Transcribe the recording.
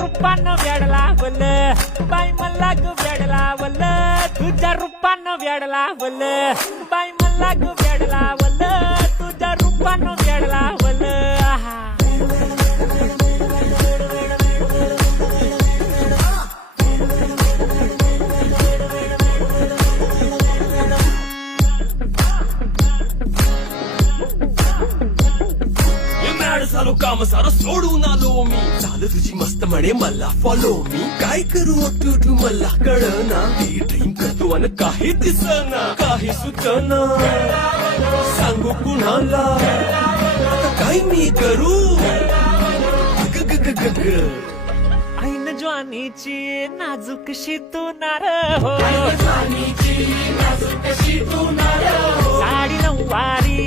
रूपानं वेड लावल बाई मला ग वेड लावल तुझ्या रूपानं वेड लावल बाई मला ग वेड लावल तुझ्या रूपानं वेड लावल आहा झालो काम सारं सोडून आलो मी झालं तुझी मस्त म्हणे मला फॉलो मी काय करू टू मला कळना ती ड्रीम करतो आणि काही दिसना काही सुचना सांगू कुणाला आता काय मी करू ऐन ज्वानीची नाजूकशी तू नार हो साडी नऊवारी